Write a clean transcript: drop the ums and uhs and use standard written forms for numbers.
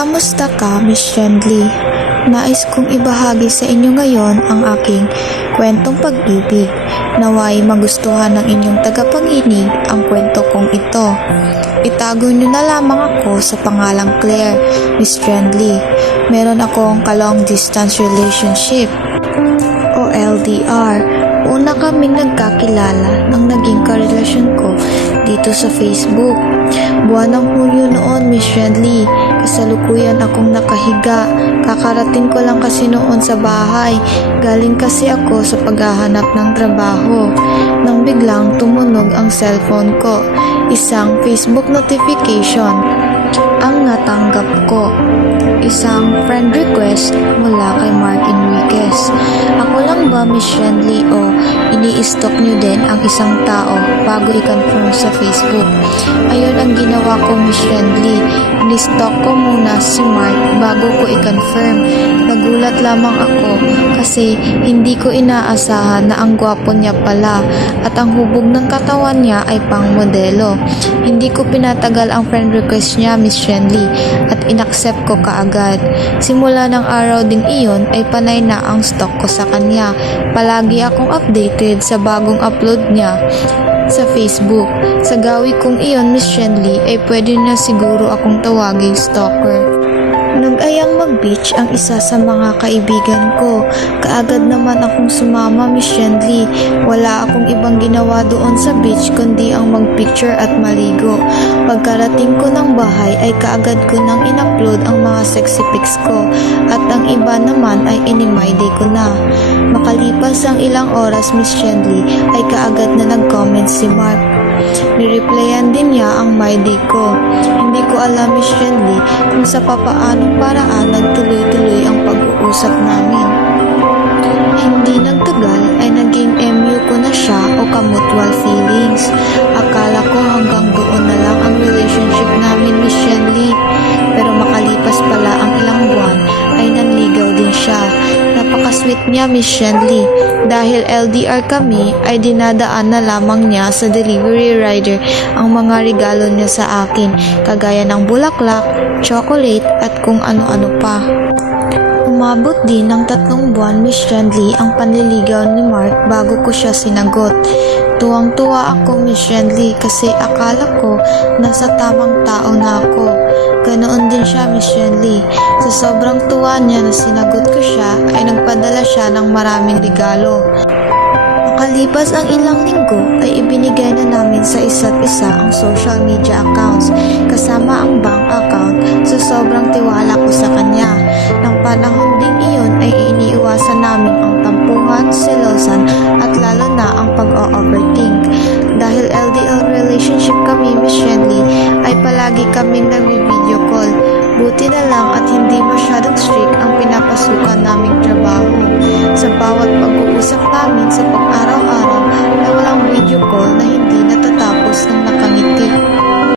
Kamusta ka, Miss Friendly? Nais kong ibahagi sa inyo ngayon ang aking kwentong pag-ibig. Naway magustuhan ng inyong tagapanginig ang kwento kong ito. Itago nyo na lamang ako sa pangalang Claire, Miss Friendly. Meron akong ka-long distance relationship o LDR. Una kaming nagkakilala nang naging karelasyon ko dito sa Facebook. Buwan ng Hulyo noon, Miss Friendly. Kasalukuyan akong nakahiga. Kakarating ko lang kasi noon sa bahay. Galing kasi ako sa paghahanap ng trabaho. Nang biglang tumunog ang cellphone ko. Isang Facebook notification ang natanggap ko. Isang friend request mula kay Mark Enriquez. Ako lang ba, Miss Friendly, o ini-stalk nyo din ang isang tao bago i-confirm sa Facebook? Ayun ang ginawa ko, Miss Friendly. Ni-stalk ko muna si Mark bago ko i-confirm. Nagulat lamang ako kasi hindi ko inaasahan na ang gwapo niya pala at ang hubog ng katawan niya ay pang modelo. Hindi ko pinatagal ang friend request niya, Miss Friendly, at inaccept ko kaagad. Simula ng araw ding iyon ay panay na ang stalk ko sa kanya. Palagi akong updated sa bagong upload niya sa Facebook. Sa gawi kong iyon, Miss Friendly, ay pwede na siguro akong tawaging stalker. Nag-ayang mag-beach ang isa sa mga kaibigan ko. Kaagad naman akong sumama, Miss Friendly. Wala akong ibang ginawa doon sa beach kundi ang mag-picture at maligo. Pagkarating ko ng bahay ay kaagad ko nang in-upload ang mga sexy pics ko at ang iba naman ay in-my day ko na. Makalipas ang ilang oras, Miss Friendly, ay kaagad na nag-comment si Mark. Nireplyan din niya ang my day ko. Hindi ko alam, Miss Friendly, kung sa papaanong paraan nagtuloy-tuloy ang pag-uusap namin. Hindi nagtagal ay naging MU ko na siya o ka-mutual feelings. Akala ko hanggang doon na lang ang relationship namin, Miss Friendly. Pero makalipas pala ang ilang buwan ay nanligaw din siya. Napaka-sweet niya, Miss Friendly. Dahil LDR kami, ay dinadaan na lamang niya sa delivery rider ang mga regalo niya sa akin, kagaya ng bulaklak, chocolate, at kung ano-ano pa. Umabot din ng 3 buwan, Miss Friendly, ang panliligaw ni Mark bago ko siya sinagot. Tuwang-tuwa ako, Miss Friendly, kasi akala ko nasa tamang tao na ako. Ganoon din siya, Miss Friendly. Sa sobrang tuwa niya na sinagot ko siya, ay nagpadala siya ng maraming regalo. Makalipas ang ilang linggo, ay ibinigay na namin sa isa't isa ang social media accounts, kasama ang bank account, sa sobrang tiwala ko sa kanya. Nang panahon ding iyon ay iniiwasan namin ang tampuhan, selosan, at lalo na ang pag-o-overthink. Dahil LDR relationship kami, Miss Friendly, ay palagi kaming nag-video call. Buti na lang at hindi masyadong strict ang pinapasukan naming trabaho. Sa bawat pag-uusap namin sa pang-araw-araw ay walang video call na hindi natatapos ng